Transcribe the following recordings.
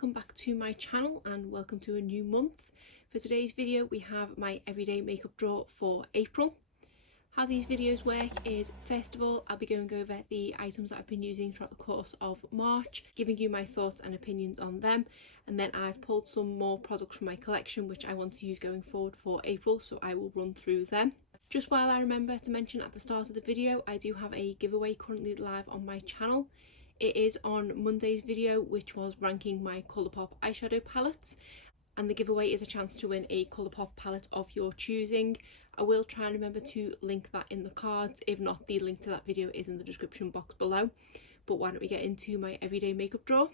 welcome back to my channel and welcome to a new month. For today's video we have my everyday makeup drawer for April. How these videos work is, first of all, I'll be going over the items that I've been using throughout the course of March, giving you my thoughts and opinions on them, and then I've pulled some more products from my collection which I want to use going forward for April, so I will run through them. Just while I remember to mention at the start of the video, I do have a giveaway currently live on my channel. It is on Monday's video, which was ranking my Colourpop eyeshadow palettes, and the giveaway is a chance to win a Colourpop palette of your choosing. I will try and remember to link that in the cards. If not, the link to that video is in the description box below. But why don't we get into my everyday makeup drawer.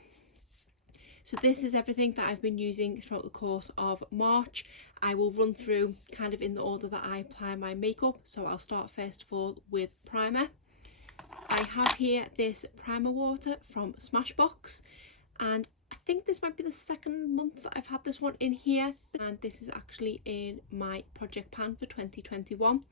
So this is everything that I've been using throughout the course of March. I will run through kind of in the order that I apply my makeup. So I'll start first of all with primer. I have here this primer water from Smashbox, and I think this might be the second month that I've had this one in here, and this is actually in my project pan for 2021.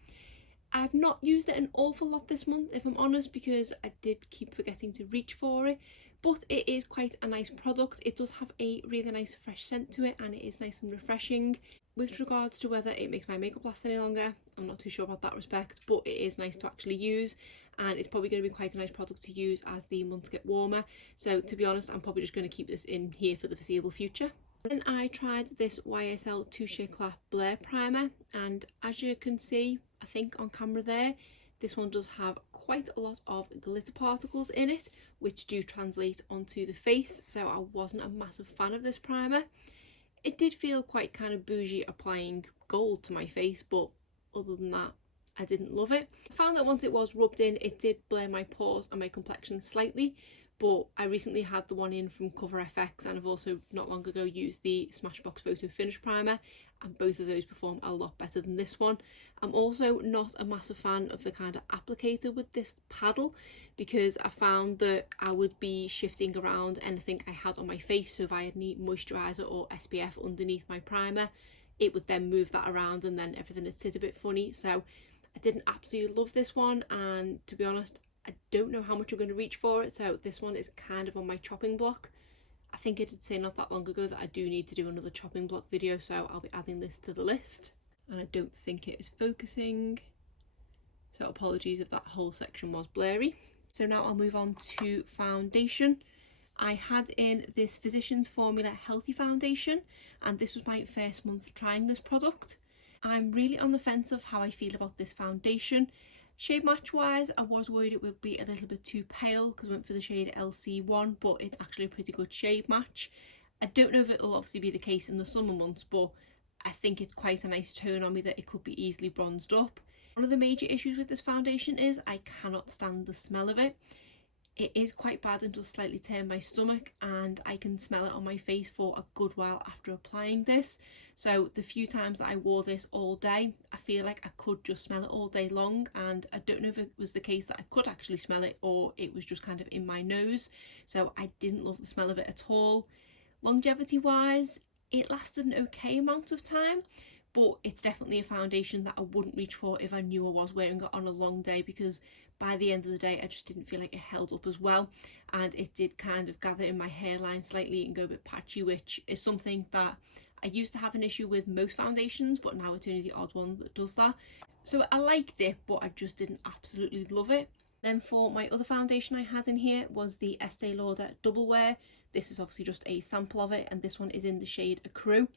I've not used it an awful lot this month, if I'm honest, because I did keep forgetting to reach for it, but it is quite a nice product. It does have a really nice fresh scent to it and it is nice and refreshing. With regards to whether it makes my makeup last any longer, I'm not too sure about that respect, but it is nice to actually use, and it's probably going to be quite a nice product to use as the months get warmer. So to be honest, I'm probably just going to keep this in here for the foreseeable future. Then I tried this Ysl Touche Concealer Blur Primer, and as you can see, I think on camera there, this one does have quite a lot of glitter particles in it, which do translate onto the face, so I wasn't a massive fan of this primer. It did feel quite kind of bougie applying gold to my face, but other than that, I didn't love it. I found that once it was rubbed in, it did blur my pores and my complexion slightly, but I recently had the one in from Cover FX, and I've also not long ago used the Smashbox Photo Finish Primer, and both of those perform a lot better than this one. I'm also not a massive fan of the kind of applicator with this paddle, because I found that I would be shifting around anything I had on my face. So if I had any moisturiser or SPF underneath my primer, it would then move that around and then everything would sit a bit funny. So I didn't absolutely love this one, and to be honest, I don't know how much I'm going to reach for it, so this one is kind of on my chopping block. I think I did say not that long ago that I do need to do another chopping block video, so I'll be adding this to the list. And I don't think it is focusing, so apologies if that whole section was blurry. So now I'll move on to foundation. I had in this Physicians Formula Healthy Foundation, and this was my first month trying this product. I'm really on the fence of how I feel about this foundation. Shade match wise, I was worried it would be a little bit too pale because I went for the shade LC1, but it's actually a pretty good shade match. I don't know if it'll obviously be the case in the summer months, but I think it's quite a nice tone on me that it could be easily bronzed up. One of the major issues with this foundation is I cannot stand the smell of it. It is quite bad and does slightly turn my stomach, and I can smell it on my face for a good while after applying this. So the few times that I wore this all day, I feel like I could just smell it all day long, and I don't know if it was the case that I could actually smell it or it was just kind of in my nose. So I didn't love the smell of it at all. Longevity wise, it lasted an okay amount of time, but it's definitely a foundation that I wouldn't reach for if I knew I was wearing it on a long day, because by the end of the day I just didn't feel like it held up as well, and it did kind of gather in my hairline slightly and go a bit patchy, which is something that I used to have an issue with most foundations, but now it's only the odd one that does that. So I liked it, but I just didn't absolutely love it. Then for my other foundation I had in here was the Estee Lauder Double Wear. This is obviously just a sample of it, and this one is in the shade Accrue.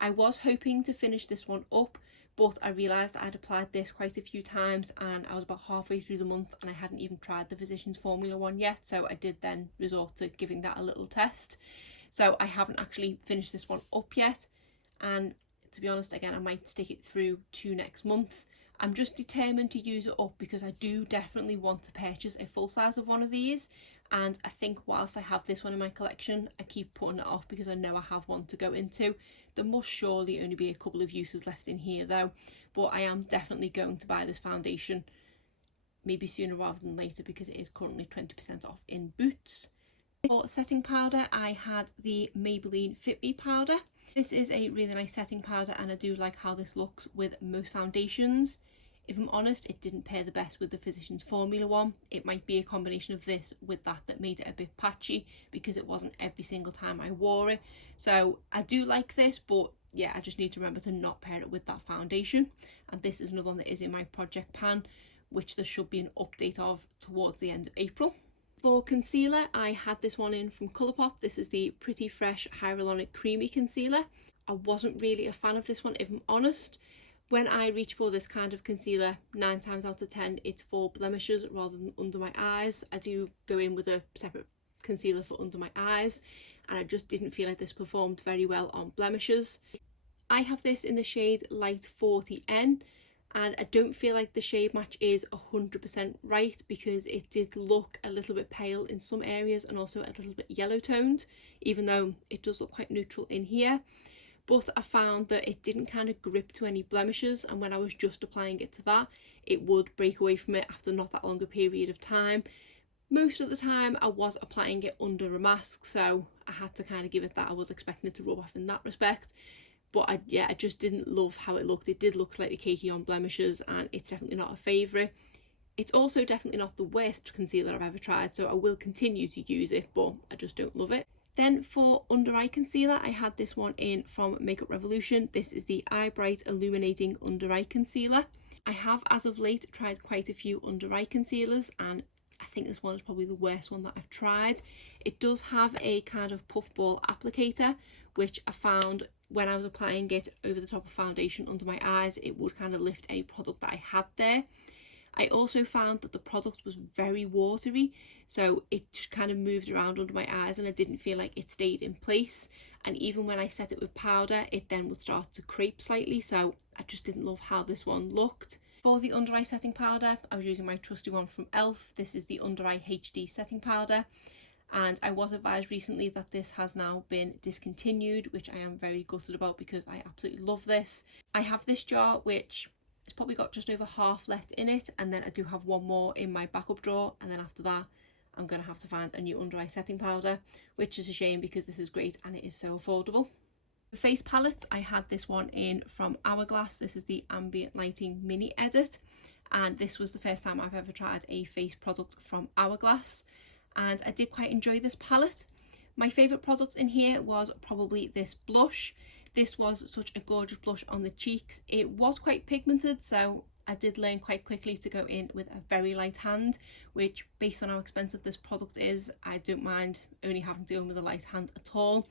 I was hoping to finish this one up, but I realised I'd applied this quite a few times and I was about halfway through the month and I hadn't even tried the Physicians Formula one yet, so I did then resort to giving that a little test. So I haven't actually finished this one up yet, and to be honest, again, I might stick it through to next month. I'm just determined to use it up because I do definitely want to purchase a full size of one of these, and I think whilst I have this one in my collection, I keep putting it off because I know I have one to go into. There must surely only be a couple of uses left in here though, but I am definitely going to buy this foundation, maybe sooner rather than later, because it is currently 20% off in Boots. For setting powder, I had the Maybelline Fit Me powder. This is a really nice setting powder, and I do like how this looks with most foundations. If I'm honest, it didn't pair the best with the Physicians Formula one. It might be a combination of this with that made it a bit patchy, because it wasn't every single time I wore it. So I do like this, but yeah, I just need to remember to not pair it with that foundation. And this is another one that is in my project pan, which there should be an update of towards the end of April. For concealer, I had this one in from Colourpop. This is the Pretty Fresh Hyaluronic Creamy Concealer. I wasn't really a fan of this one, if I'm honest. When I reach for this kind of concealer, 9 times out of 10, it's for blemishes rather than under my eyes. I do go in with a separate concealer for under my eyes, and I just didn't feel like this performed very well on blemishes. I have this in the shade Light 40N, and I don't feel like the shade match is 100% right, because it did look a little bit pale in some areas and also a little bit yellow toned, even though it does look quite neutral in here. But I found that it didn't kind of grip to any blemishes, and when I was just applying it to that, it would break away from it after not that long a period of time. Most of the time I was applying it under a mask, so I had to kind of give it that. I was expecting it to rub off in that respect. But I just didn't love how it looked. It did look slightly cakey on blemishes, and it's definitely not a favourite. It's also definitely not the worst concealer I've ever tried, so I will continue to use it, but I just don't love it. Then for under eye concealer, I had this one in from Makeup Revolution. This is the Bright Illuminating Under Eye Concealer. I have, as of late, tried quite a few under eye concealers, and I think this one is probably the worst one that I've tried. It does have a kind of puffball applicator, which I found when I was applying it over the top of foundation under my eyes, it would kind of lift any product that I had there. I also found that the product was very watery, so it just kind of moved around under my eyes and I didn't feel like it stayed in place. And even when I set it with powder, it then would start to crepe slightly, so I just didn't love how this one looked. For the under eye setting powder, I was using my trusty one from e.l.f. This is the Under Eye HD setting powder, and I was advised recently that this has now been discontinued, which I am very gutted about because I absolutely love this. I have this jar which it's probably got just over half left in it, and then I do have one more in my backup drawer, and then after that I'm going to have to find a new under eye setting powder, which is a shame because this is great and it is so affordable. For face palettes, I had this one in from Hourglass. This is the Ambient Lighting Mini Edit, and this was the first time I've ever tried a face product from Hourglass, and I did quite enjoy this palette. My favourite product in here was probably this blush. This was such a gorgeous blush on the cheeks. It was quite pigmented, so I did learn quite quickly to go in with a very light hand, which based on how expensive this product is, I don't mind only having to go in with a light hand at all.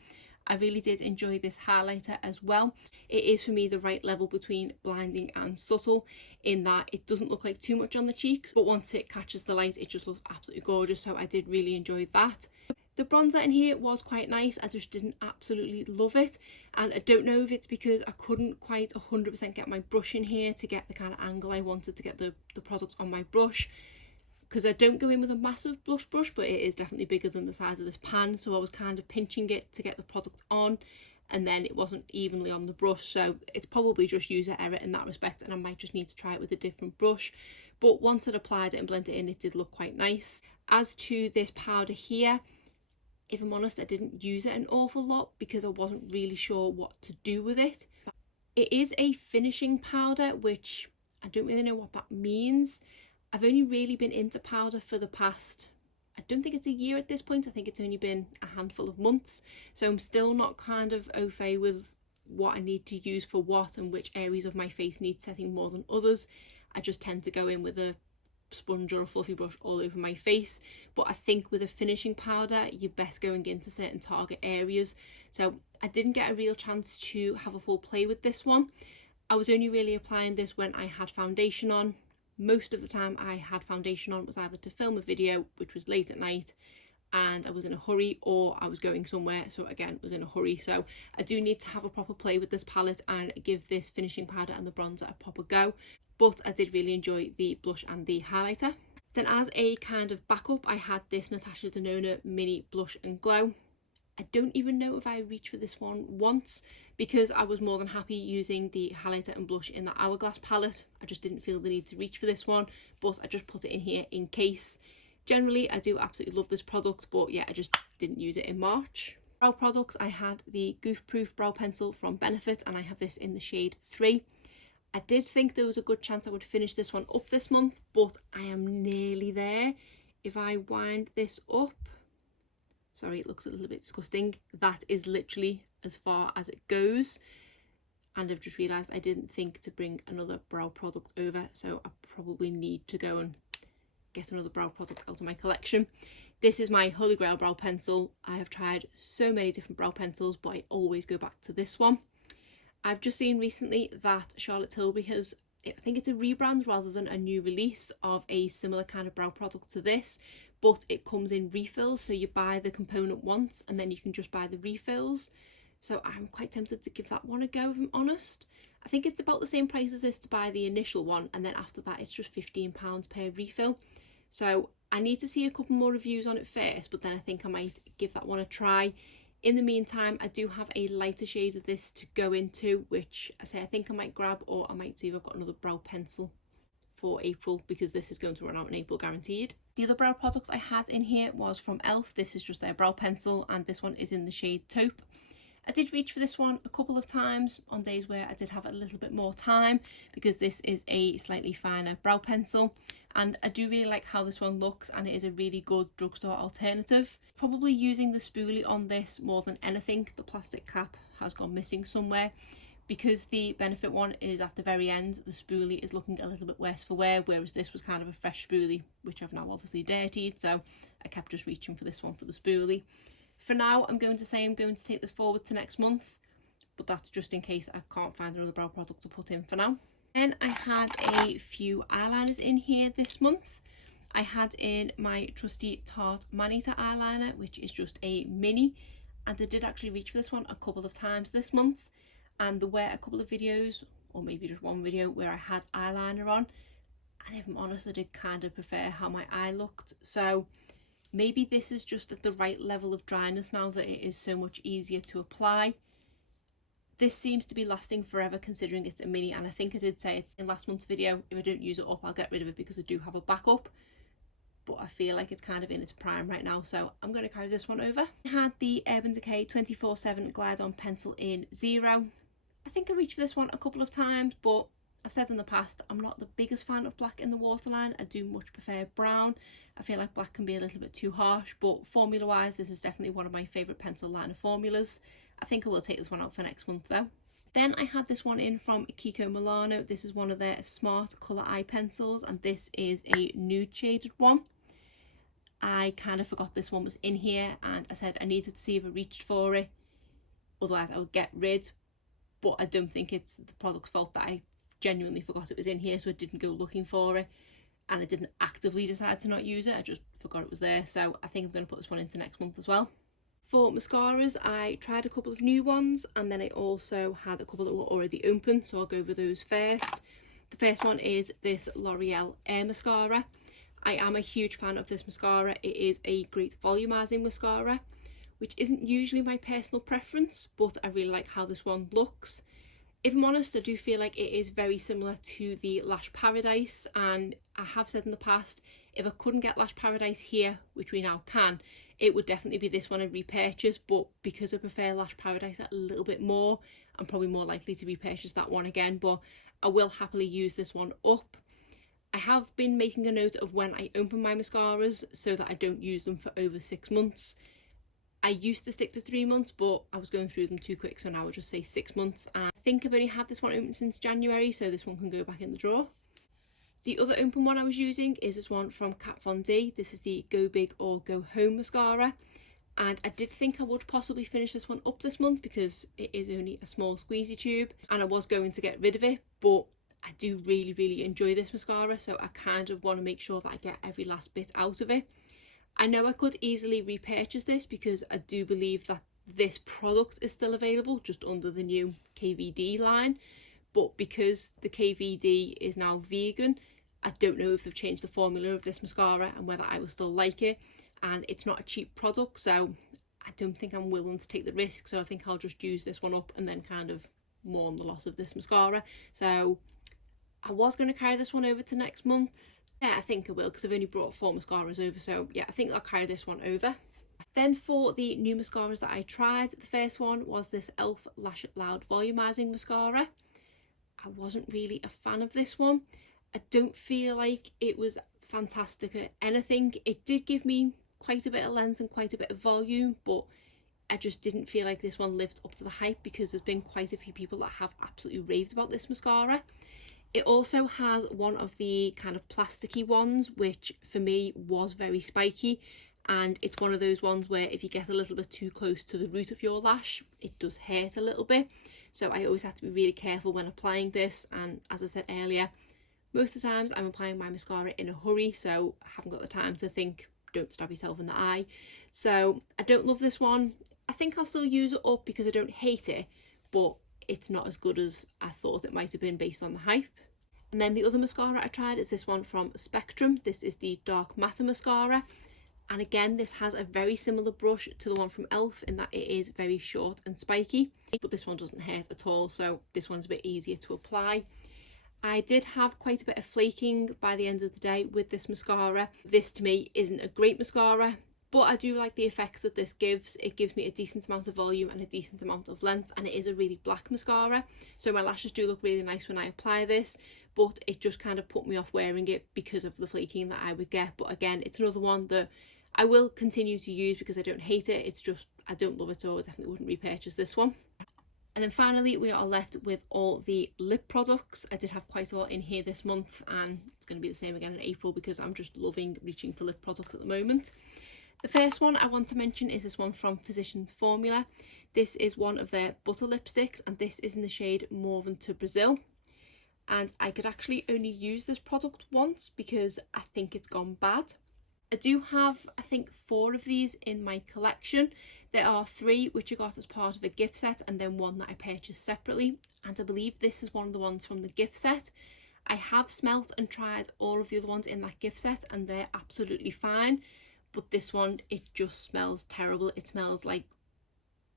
I really did enjoy this highlighter as well. It is for me the right level between blinding and subtle, in that it doesn't look like too much on the cheeks, but once it catches the light it just looks absolutely gorgeous, so I did really enjoy that. The bronzer in here was quite nice. I just didn't absolutely love it, and I don't know if it's because I couldn't quite 100% get my brush in here to get the kind of angle I wanted to get the product on my brush, because I don't go in with a massive blush brush, but it is definitely bigger than the size of this pan, so I was kind of pinching it to get the product on, and then it wasn't evenly on the brush, so it's probably just user error in that respect, and I might just need to try it with a different brush. But once I'd applied it and blended it in, it did look quite nice. As to this powder here, if I'm honest, I didn't use it an awful lot because I wasn't really sure what to do with it. It is a finishing powder, which I don't really know what that means. I've only really been into powder for the past, I don't think it's a year at this point, I think it's only been a handful of months, so I'm still not kind of au fait with what I need to use for what and which areas of my face need setting more than others. I just tend to go in with a sponge or a fluffy brush all over my face, but I think with a finishing powder you're best going into certain target areas, so I didn't get a real chance to have a full play with this one. I was only really applying this when I had foundation on. Most of the time I had foundation on was either to film a video, which was late at night and I was in a hurry, or I was going somewhere, so again was in a hurry. So I do need to have a proper play with this palette and give this finishing powder and the bronzer a proper go, but I did really enjoy the blush and the highlighter. Then as a kind of backup, I had this Natasha Denona Mini Blush and Glow. I don't even know if I reached for this one once, because I was more than happy using the highlighter and blush in the Hourglass palette. I just didn't feel the need to reach for this one, but I just put it in here in case. Generally I do absolutely love this product, but yeah, I just didn't use it in March. Brow products, I had the Goof Proof Brow Pencil from Benefit, and I have this in the shade 3. I did think there was a good chance I would finish this one up this month, but I am nearly there. If I wind this up, sorry, it looks a little bit disgusting. That is literally as far as it goes. And I've just realised I didn't think to bring another brow product over, so I probably need to go and get another brow product out of my collection. This is my Holy Grail brow pencil. I have tried so many different brow pencils, but I always go back to this one. I've just seen recently that Charlotte Tilbury has, I think it's a rebrand rather than a new release of a similar kind of brow product to this, but it comes in refills, so you buy the component once and then you can just buy the refills. So I'm quite tempted to give that one a go, if I'm honest. I think it's about the same price as this to buy the initial one, and then after that it's just £15 per refill. So I need to see a couple more reviews on it first, but then I think I might give that one a try. In the meantime, I do have a lighter shade of this to go into, which I think I might grab, or I might see if I've got another brow pencil for April, because this is going to run out in April guaranteed. The other brow products I had in here was from e.l.f. This is just their brow pencil, and this one is in the shade Taupe. I did reach for this one a couple of times on days where I did have a little bit more time, because this is a slightly finer brow pencil, and I do really like how this one looks, and it is a really good drugstore alternative. Probably using the spoolie on this more than anything. The plastic cap has gone missing somewhere. Because the Benefit one is at the very end, the spoolie is looking a little bit worse for wear, whereas this was kind of a fresh spoolie, which I've now obviously dirtied, so I kept just reaching for this one for the spoolie. For now, I'm going to say I'm going to take this forward to next month, but that's just in case I can't find another brow product to put in for now. Then I had a few eyeliners in here this month. I had in my trusty Tarte Man-Eater eyeliner, which is just a mini, and I did actually reach for this one a couple of times this month, and there were a couple of videos, or maybe just one video, where I had eyeliner on, and if I'm honest, I did kind of prefer how my eye looked, so maybe this is just at the right level of dryness now that it is so much easier to apply. This seems to be lasting forever considering it's a mini, and I think I did say in last month's video, if I don't use it up, I'll get rid of it because I do have a backup. But I feel like it's kind of in its prime right now, so I'm going to carry this one over. I had the Urban Decay 24/7 Glide On Pencil in 0. I think I reached for this one a couple of times, but I've said in the past, I'm not the biggest fan of black in the waterline. I do much prefer brown. I feel like black can be a little bit too harsh, but formula wise, this is definitely one of my favourite pencil liner formulas. I think I will take this one out for next month though. Then I had this one in from Kiko Milano. This is one of their Smart Colour Eye pencils, and this is a nude shaded one. I kind of forgot this one was in here, and I said I needed to see if I reached for it, otherwise I would get rid. But I don't think it's the product's fault that I genuinely forgot it was in here, so I didn't go looking for it, and I didn't actively decide to not use it, I just forgot it was there. So I think I'm going to put this one into next month as well. For mascaras, I tried a couple of new ones, and then I also had a couple that were already open, so I'll go over those first. The first one is this L'Oreal Air Mascara. I am a huge fan of this mascara. It is a great volumizing mascara, which isn't usually my personal preference, but I really like how this one looks. If I'm honest, I do feel like it is very similar to the Lash Paradise, and I have said in the past, if I couldn't get Lash Paradise here, which we now can, it would definitely be this one I'd repurchase, but because I prefer Lash Paradise a little bit more, I'm probably more likely to repurchase that one again, but I will happily use this one up. I have been making a note of when I open my mascaras so that I don't use them for over 6 months. I used to stick to 3 months, but I was going through them too quick, so now I'll just say 6 months. And I think I've only had this one open since January, so this one can go back in the drawer. The other open one I was using is this one from Kat Von D. This is the Go Big or Go Home mascara, and I did think I would possibly finish this one up this month because it is only a small squeezy tube, and I was going to get rid of it, but I do really enjoy this mascara, so I kind of want to make sure that I get every last bit out of it. I know I could easily repurchase this because I do believe that this product is still available just under the new KVD line, but because the KVD is now vegan, I don't know if they've changed the formula of this mascara and whether I will still like it, and it's not a cheap product, so I don't think I'm willing to take the risk, so I think I'll just use this one up and then kind of mourn the loss of this mascara. So I was going to carry this one over to next month. Yeah, I think I will because I've only brought 4 mascaras over, so yeah, I think I'll carry this one over. Then for the new mascaras that I tried, the first one was this e.l.f. Lash It Loud Volumizing Mascara. I wasn't really a fan of this one. I don't feel like it was fantastic at anything. It did give me quite a bit of length and quite a bit of volume, but I just didn't feel like this one lived up to the hype because there's been quite a few people that have absolutely raved about this mascara. It also has one of the kind of plasticky ones, which for me was very spiky, and it's one of those ones where if you get a little bit too close to the root of your lash, it does hurt a little bit. So I always have to be really careful when applying this, and as I said earlier, most of the times I'm applying my mascara in a hurry, so I haven't got the time to think, don't stab yourself in the eye. So I don't love this one. I think I'll still use it up because I don't hate it, but it's not as good as I thought it might have been based on the hype. And then the other mascara I tried is this one from Spectrum. This is the Dark Matter Mascara. And again, this has a very similar brush to the one from e.l.f. in that it is very short and spiky, but this one doesn't hurt at all, so this one's a bit easier to apply. I did have quite a bit of flaking by the end of the day with this mascara. This to me isn't a great mascara, but I do like the effects that this gives. It gives me a decent amount of volume and a decent amount of length, and it is a really black mascara, so my lashes do look really nice when I apply this, but it just kind of put me off wearing it because of the flaking that I would get. But again, it's another one that I will continue to use because I don't hate it. It's just I don't love it, so I definitely wouldn't repurchase this one. And then finally we are left with all the lip products. I did have quite a lot in here this month, and it's going to be the same again in April because I'm just loving reaching for lip products at the moment. The first one I want to mention is this one from Physicians Formula. This is one of their butter lipsticks, and this is in the shade Morven to Brazil. And I could actually only use this product once because I think it's gone bad. I do have, I think, 4 of these in my collection. There are 3 which I got as part of a gift set, and then 1 that I purchased separately. And I believe this is one of the ones from the gift set. I have smelt and tried all of the other ones in that gift set, and they're absolutely fine. But this one, it just smells terrible. It smells like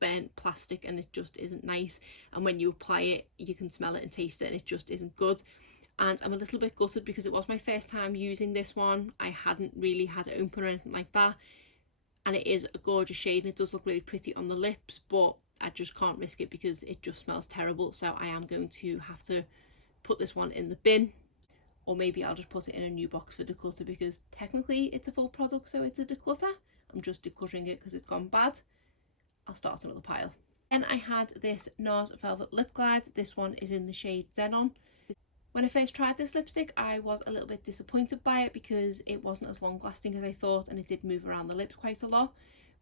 burnt plastic, and it just isn't nice. And when you apply it, you can smell it and taste it, and it just isn't good. And I'm a little bit gutted because it was my first time using this one. I hadn't really had it open or anything like that, and it is a gorgeous shade and it does look really pretty on the lips, but I just can't risk it because it just smells terrible. So I am going to have to put this one in the bin, or maybe I'll just put it in a new box for declutter because technically it's a full product, so it's a declutter. I'm just decluttering it because it's gone bad. I'll start another pile. Then I had this Nars Velvet Lip Glide. This one is in the shade Xenon. When I first tried this lipstick, I was a little bit disappointed by it because it wasn't as long lasting as I thought, and it did move around the lips quite a lot.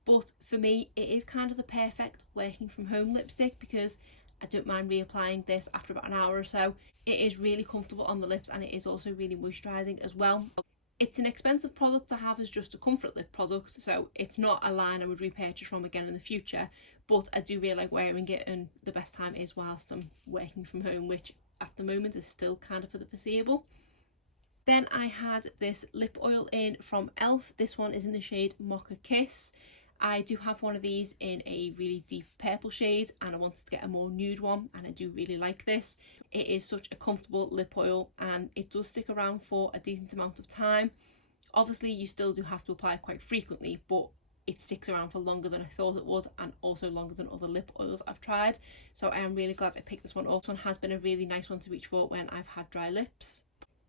But for me, it is kind of the perfect working from home lipstick because I don't mind reapplying this after about an hour or so. It is really comfortable on the lips, and it is also really moisturising as well. It's an expensive product to have as just a comfort lip product, so it's not a line I would repurchase from again in the future, but I do really like wearing it, and the best time is whilst I'm working from home, which at the moment is still kind of for the foreseeable. Then I had this lip oil in from e.l.f. This one is in the shade Mocha Kiss. I do have one of these in a really deep purple shade, and I wanted to get a more nude one, and I do really like this. It is such a comfortable lip oil, and it does stick around for a decent amount of time. Obviously you still do have to apply it quite frequently, but it sticks around for longer than I thought it would, and also longer than other lip oils I've tried. So I am really glad I picked this one up. This one has been a really nice one to reach for when I've had dry lips.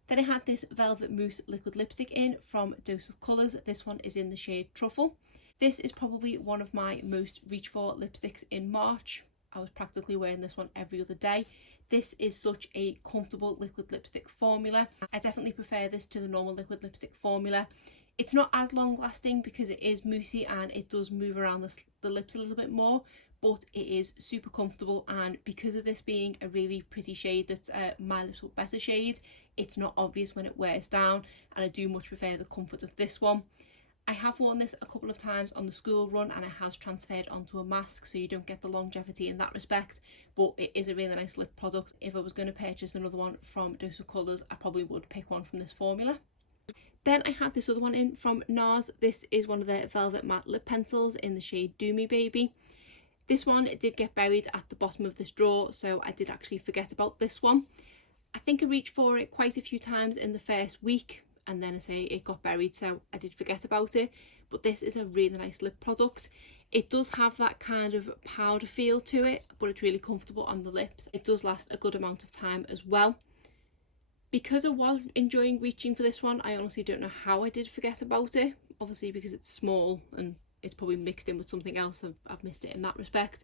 Then I had this Velvet Mousse liquid lipstick in from Dose of Colours. This one is in the shade Truffle. This is probably one of my most reach for lipsticks in March. I was practically wearing this one every other day. This is such a comfortable liquid lipstick formula. I definitely prefer this to the normal liquid lipstick formula. It's not as long lasting because it is moussey and it does move around the lips a little bit more, but it is super comfortable, and because of this being a really pretty shade that's My Lips Look Better shade, it's not obvious when it wears down, and I do much prefer the comfort of this one. I have worn this a couple of times on the school run, and it has transferred onto a mask, so you don't get the longevity in that respect, but it is a really nice lip product. If I was going to purchase another one from Dose of Colours, I probably would pick one from this formula. Then I had this other one in from Nars. This is one of their Velvet Matte Lip Pencils in the shade Do Me Baby. This one did get buried at the bottom of this drawer, so I did actually forget about this one. I think I reached for it quite a few times in the first week, and then I say it got buried, so I did forget about it. But this is a really nice lip product. It does have that kind of powder feel to it, but it's really comfortable on the lips. It does last a good amount of time as well. Because I was enjoying reaching for this one, I honestly don't know how I did forget about it. Obviously because it's small and it's probably mixed in with something else, I've missed it in that respect.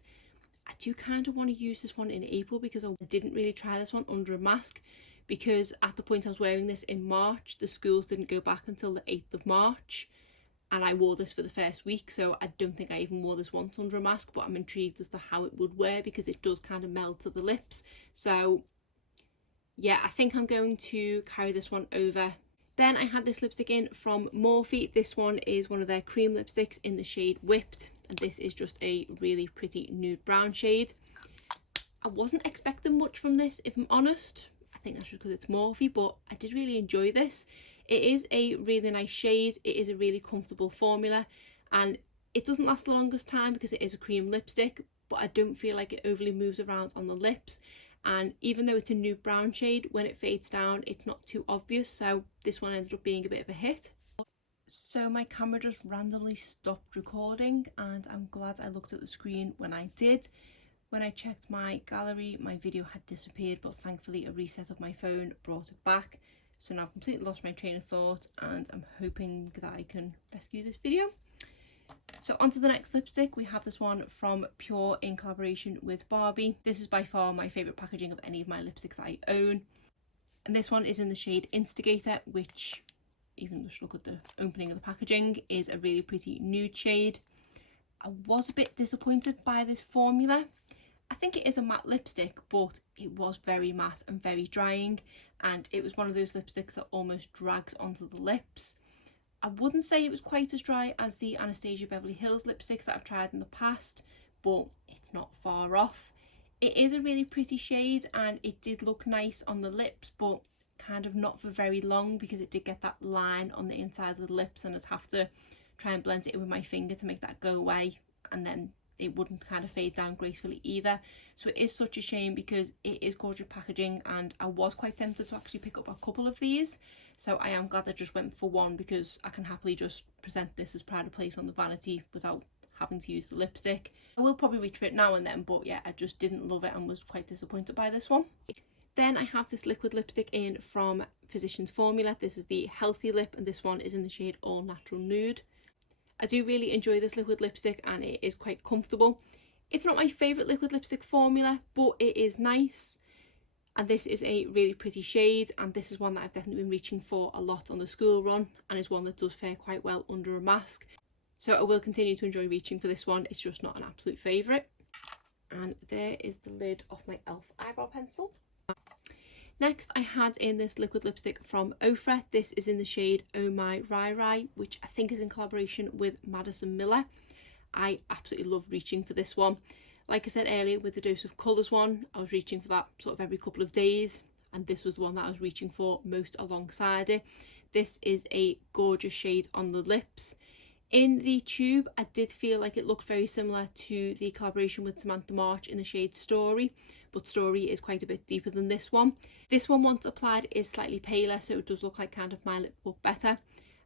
I do kind of want to use this one in April because I didn't really try this one under a mask, because at the point I was wearing this in March, the schools didn't go back until the 8th of March. And I wore this for the first week, so I don't think I even wore this once under a mask, but I'm intrigued as to how it would wear because it does kind of meld to the lips. So yeah, I think I'm going to carry this one over. Then I had this lipstick in from Morphe. This one is one of their cream lipsticks in the shade Whipped, and this is just a really pretty nude brown shade. I wasn't expecting much from this, if I'm honest. I think that's just because it's Morphe, but I did really enjoy this. It is a really nice shade, it is a really comfortable formula, and it doesn't last the longest time because it is a cream lipstick, but I don't feel like it overly moves around on the lips. And even though it's a nude brown shade, when it fades down it's not too obvious, so this one ended up being a bit of a hit. So my camera just randomly stopped recording, and I'm glad I looked at the screen when I did. When I checked my gallery, my video had disappeared, but thankfully a reset of my phone brought it back. So now I've completely lost my train of thought, and I'm hoping that I can rescue this video. So onto the next lipstick, we have this one from Pure in collaboration with Barbie. This is by far my favourite packaging of any of my lipsticks I own. And this one is in the shade Instigator, which, even just look at the opening of the packaging, is a really pretty nude shade. I was a bit disappointed by this formula. I think it is a matte lipstick, but it was very matte and very drying, and it was one of those lipsticks that almost drags onto the lips. I wouldn't say it was quite as dry as the Anastasia Beverly Hills lipsticks that I've tried in the past, but it's not far off. It is a really pretty shade, and it did look nice on the lips, but kind of not for very long because it did get that line on the inside of the lips, and I'd have to try and blend it in with my finger to make that go away, and then it wouldn't kind of fade down gracefully either. So it is such a shame because it is gorgeous packaging, and I was quite tempted to actually pick up a couple of these. So I am glad I just went for one, because I can happily just present this as pride of place on the vanity without having to use the lipstick. I will probably reach for it now and then, but yeah, I just didn't love it and was quite disappointed by this one. Then I have this liquid lipstick in from Physicians Formula. This is the Healthy Lip, and this one is in the shade All Natural Nude. I do really enjoy this liquid lipstick, and it is quite comfortable. It's not my favourite liquid lipstick formula, but it is nice. And this is a really pretty shade, and this is one that I've definitely been reaching for a lot on the school run, and is one that does fare quite well under a mask. So I will continue to enjoy reaching for this one, it's just not an absolute favourite. And there is the lid of my e.l.f. eyebrow pencil. Next I had in this liquid lipstick from Ofra. This is in the shade Oh My Rai Rai, which I think is in collaboration with Madison Miller. I absolutely love reaching for this one. Like I said earlier with the Dose of Colours one, I was reaching for that sort of every couple of days, and this was the one that I was reaching for most alongside it. This is a gorgeous shade on the lips. In the tube I did feel like it looked very similar to the collaboration with Samantha March in the shade Story, but Story is quite a bit deeper than this one. This one, once applied, is slightly paler, so it does look like kind of my lip, but better.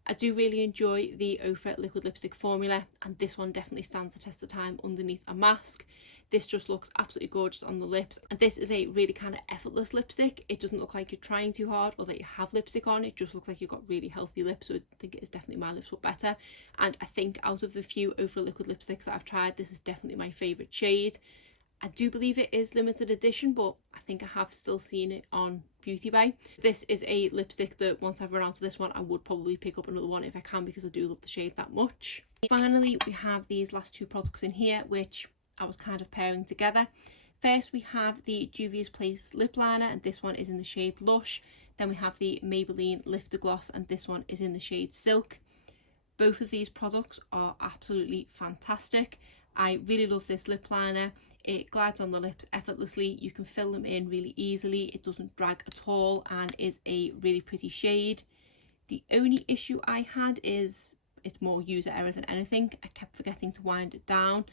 I do really enjoy the Ofra liquid lipstick formula, and this one definitely stands the test of time underneath a mask. This just looks absolutely gorgeous on the lips, and this is a really kind of effortless lipstick. It doesn't look like you're trying too hard or that you have lipstick on. It just looks like you've got really healthy lips, so I think it is definitely my lips but better. And I think out of the few Ofra liquid lipsticks that I've tried, this is definitely my favourite shade. I do believe it is limited edition, but I think I have still seen it on Beauty Bay. This is a lipstick that once I've run out of this one, I would probably pick up another one if I can, because I do love the shade that much. Finally, we have these last two products in here, which I was kind of pairing together. First, we have the Juvia's Place lip liner, and this one is in the shade Lush. Then we have the Maybelline Lifter Gloss, and this one is in the shade Silk. Both of these products are absolutely fantastic. I really love this lip liner. It glides on the lips effortlessly. You can fill them in really easily. It doesn't drag at all, and is a really pretty shade. The only issue I had is it's more user error than anything. I kept forgetting to wind it down,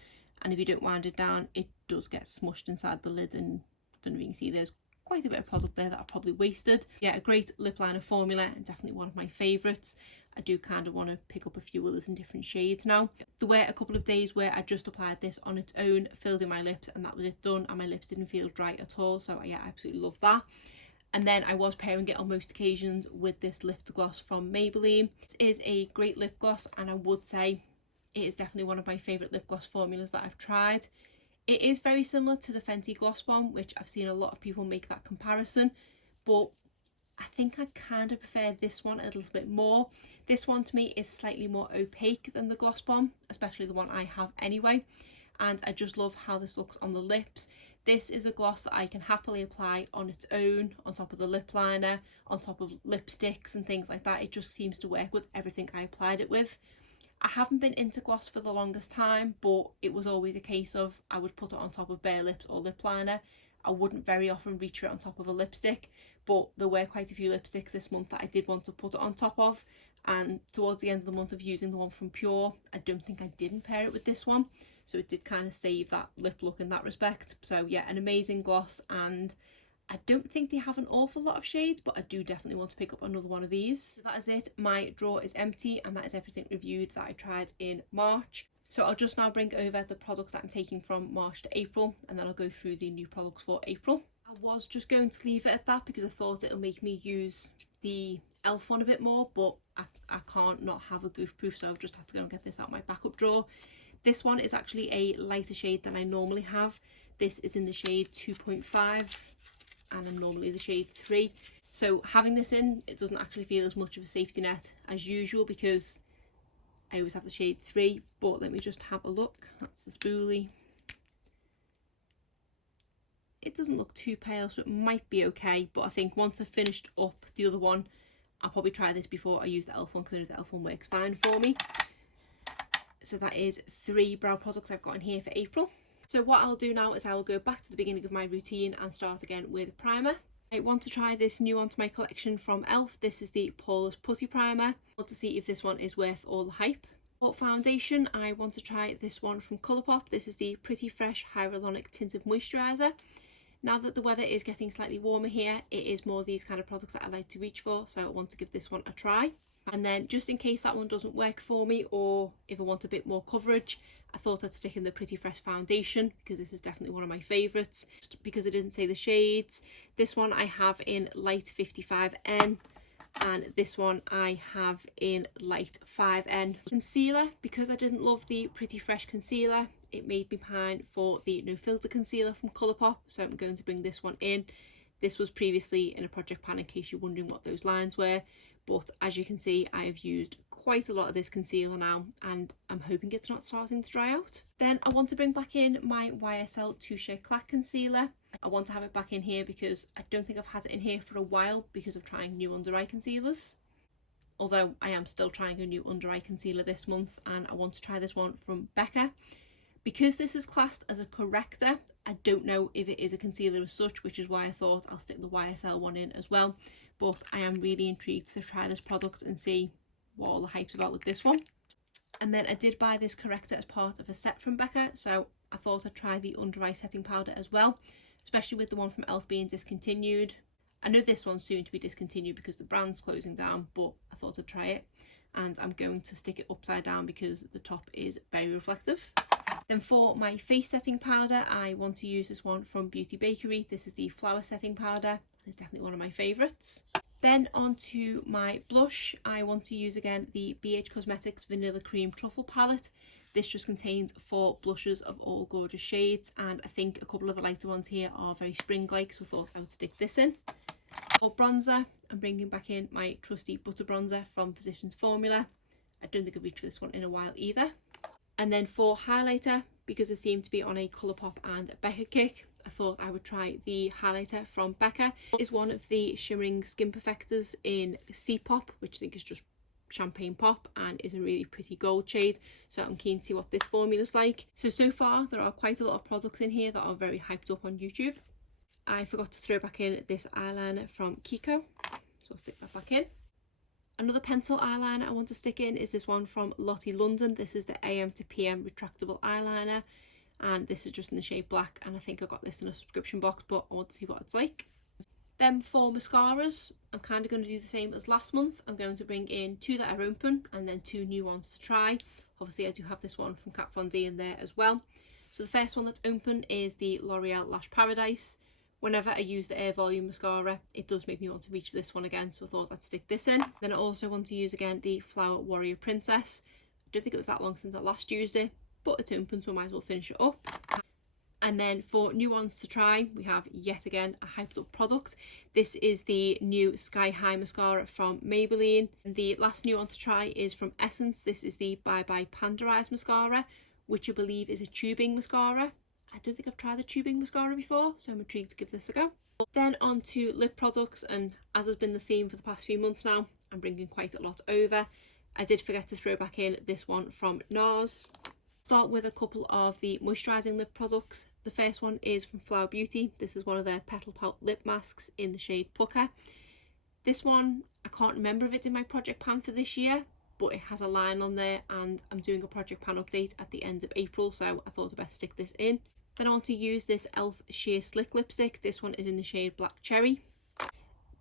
and if you don't wind it down, it does get smushed inside the lid, and I don't know if you can see there's quite a bit of product there that I've probably wasted. Yeah, a great lip liner formula, and definitely one of my favourites. I do kind of want to pick up a few others in different shades now. There were a couple of days where I just applied this on its own, filled in my lips, and that was it, done, and my lips didn't feel dry at all. So yeah, I absolutely love that. And then I was pairing it on most occasions with this Lift Gloss from Maybelline. It is a great lip gloss, and I would say it is definitely one of my favourite lip gloss formulas that I've tried. It is very similar to the Fenty Gloss Bomb, which I've seen a lot of people make that comparison, but I think I kind of prefer this one a little bit more. This one to me is slightly more opaque than the Gloss Bomb, especially the one I have anyway, and I just love how this looks on the lips. This is a gloss that I can happily apply on its own, on top of the lip liner, on top of lipsticks and things like that. It just seems to work with everything I applied it with. I haven't been into gloss for the longest time, but it was always a case of I would put it on top of bare lips or lip liner. I wouldn't very often reach for it on top of a lipstick, but there were quite a few lipsticks this month that I did want to put it on top of, and towards the end of the month of using the one from Pure, I don't think I didn't pair it with this one, so it did kind of save that lip look in that respect. So yeah, an amazing gloss, and I don't think they have an awful lot of shades, but I do definitely want to pick up another one of these. So that is it. My drawer is empty, and that is everything reviewed that I tried in March. So I'll just now bring over the products that I'm taking from March to April, and then I'll go through the new products for April. I was just going to leave it at that because I thought it'll make me use the e.l.f. one a bit more, but I can't not have a Goof proof, so I've just had to go and get this out my backup drawer. This one is actually a lighter shade than I normally have. This is in the shade 2.5 and I'm normally the shade 3. So having this in, it doesn't actually feel as much of a safety net as usual because I always have the shade 3, but let me just have a look. That's the spoolie. It doesn't look too pale, so it might be okay, but I think once I've finished up the other one, I'll probably try this before I use the e.l.f. one because I know the e.l.f. one works fine for me. So that is 3 brow products I've got in here for April. So what I'll do now is I will go back to the beginning of my routine and start again with primer. I want to try this new onto my collection from e.l.f. This is the Poreless Putty Primer. I want to see if this one is worth all the hype. For foundation, I want to try this one from Colourpop. This is the Pretty Fresh Hyaluronic Tinted Moisturizer. Now that the weather is getting slightly warmer here, it is more these kind of products that I like to reach for, so I want to give this one a try. And then just in case that one doesn't work for me, or if I want a bit more coverage, I thought I'd stick in the Pretty Fresh foundation because this is definitely one of my favourites. Just because it didn't say the shades. This one I have in light 55N and this one I have in light 5N. Concealer, because I didn't love the Pretty Fresh concealer, it made me pine for the No Filter concealer from Colourpop, so I'm going to bring this one in. This was previously in a project pan in case you're wondering what those lines were, but as you can see I have used quite a lot of this concealer now and I'm hoping it's not starting to dry out. Then I want to bring back in my Ysl Touche Concealer. I want to have it back in here because I don't think I've had it in here for a while because of trying new under eye concealers. Although I am still trying a new under eye concealer this month and I want to try this one from Becca. Because this is classed as a corrector, I don't know if it is a concealer as such, which is why I thought I'll stick the YSL one in as well. But I am really intrigued to try this product and see what all the hype's about with this one. And then I did buy this corrector as part of a set from Becca, so I thought I'd try the under eye setting powder as well, especially with the one from e.l.f. being discontinued. I know this one's soon to be discontinued because the brand's closing down, but I thought I'd try it. And I'm going to stick it upside down because the top is very reflective. Then for my face setting powder, I want to use this one from Beauty Bakery. This is the Flower Setting Powder. It's definitely one of my favourites. Then onto my blush, I want to use again the BH Cosmetics Vanilla Cream Truffle palette. This just contains 4 blushes of all gorgeous shades, and I think a couple of the lighter ones here are very spring-like, so I thought I would stick this in. For bronzer, I'm bringing back in my trusty Butter Bronzer from Physicians Formula. I don't think I've reached for this one in a while either. And then for highlighter, because I seem to be on a Colourpop and Becca kick, I thought I would try the highlighter from Becca. It's one of the shimmering skin perfectors in C-Pop, which I think is just champagne pop and is a really pretty gold shade, so I'm keen to see what this formula's like. So far there are quite a lot of products in here that are very hyped up on YouTube. I forgot to throw back in this eyeliner from Kiko, so I'll stick that back in. Another pencil eyeliner I want to stick in is this one from Lottie London. This is the AM to PM retractable eyeliner, and this is just in the shade black, and I think I got this in a subscription box, but I want to see what it's like. Then for mascaras, I'm kind of going to do the same as last month. I'm going to bring in 2 that are open and then 2 new ones to try. Obviously I do have this one from Kat Von D in there as well. So the first one that's open is the L'Oreal Lash Paradise. Whenever I use the Air Volume Mascara, it does make me want to reach for this one again, so I thought I'd stick this in. Then I also want to use again the Flower Warrior Princess. I don't think it was that long since I last used it, but it's open, so I might as well finish it up. And then for new ones to try, we have yet again a hyped up product. This is the new Sky High Mascara from Maybelline. And the last new one to try is from Essence. This is the Bye Bye Panda Eyes Mascara, which I believe is a tubing mascara. I don't think I've tried the tubing mascara before, so I'm intrigued to give this a go. Then on to lip products, and as has been the theme for the past few months now, I'm bringing quite a lot over. I did forget to throw back in this one from Nars. Start with a couple of the moisturising lip products. The first one is from Flower Beauty. This is one of their Petal Pout lip masks in the shade Pucker. This one, I can't remember if it's in my project pan for this year, but it has a line on there, and I'm doing a project pan update at the end of April, so I thought I'd best stick this in. Then I want to use this e.l.f. Sheer Slick lipstick. This one is in the shade Black Cherry.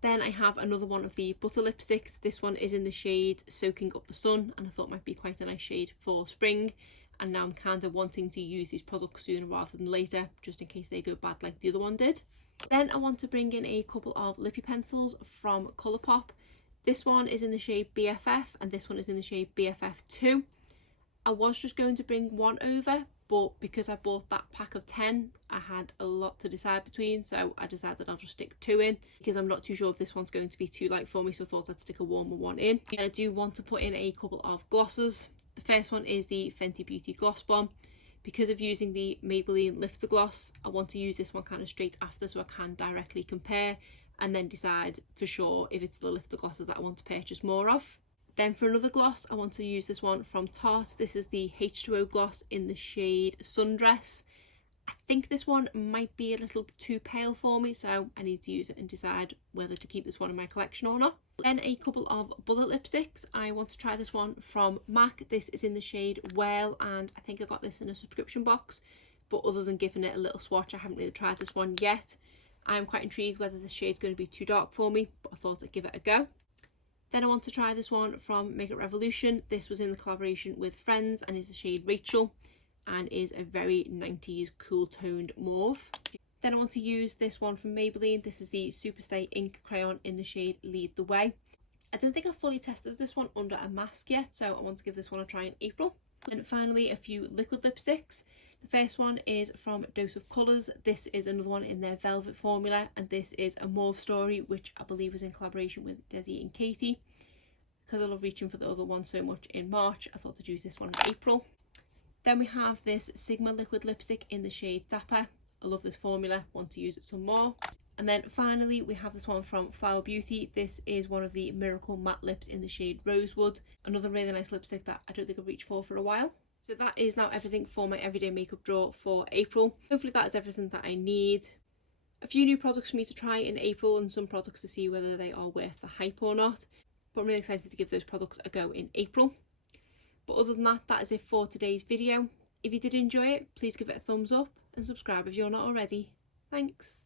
Then I have another one of the butter lipsticks. This one is in the shade Soaking Up the Sun, and I thought might be quite a nice shade for spring. And now I'm kind of wanting to use these products sooner rather than later, just in case they go bad like the other one did. Then I want to bring in a couple of Lippy Pencils from Colourpop. This one is in the shade BFF, and this one is in the shade BFF2. I was just going to bring one over, but because I bought that pack of 10, I had a lot to decide between, so I decided I'll just stick 2 in, because I'm not too sure if this one's going to be too light for me, so I thought I'd stick a warmer one in. And I do want to put in a couple of glosses. The first one is the Fenty Beauty Gloss Bomb. Because of using the Maybelline Lifter Gloss, I want to use this one kind of straight after, so I can directly compare and then decide for sure if it's the Lifter Glosses that I want to purchase more of. Then for another gloss, I want to use this one from Tarte. This is the H2o Gloss in the shade Sundress. I think this one might be a little too pale for me, so I need to use it and decide whether to keep this one in my collection or not. Then a couple of bullet lipsticks. I want to try this one from MAC. This is in the shade Well, and I think I got this in a subscription box, but other than giving it a little swatch, I haven't really tried this one yet. I'm quite intrigued whether this shade's going to be too dark for me, but I thought I'd give it a go. Then I want to try this one from Makeup Revolution. This was in the collaboration with Friends and is the shade Rachel, and is a very 90s cool toned mauve. Then I want to use this one from Maybelline. This is the Superstay Ink Crayon in the shade Lead the Way. I don't think I've fully tested this one under a mask yet, so I want to give this one a try in April. And finally, a few liquid lipsticks. The first one is from Dose of Colours. This is another one in their Velvet formula, and this is a mauve story, which I believe was in collaboration with Desi and Katie. Because I love reaching for the other one so much in March, I thought I'd use this one in April. Then we have this Sigma liquid lipstick in the shade Dapper. I love this formula, want to use it some more. And then finally we have this one from Flower Beauty. This is one of the Miracle Matte Lips in the shade Rosewood. Another really nice lipstick that I don't think I've reached for a while. So that is now everything for my everyday makeup drawer for April. Hopefully that is everything that I need. A few new products for me to try in April, and some products to see whether they are worth the hype or not. But I'm really excited to give those products a go in April. But other than that, that is it for today's video. If you did enjoy it, please give it a thumbs up and subscribe if you're not already. Thanks.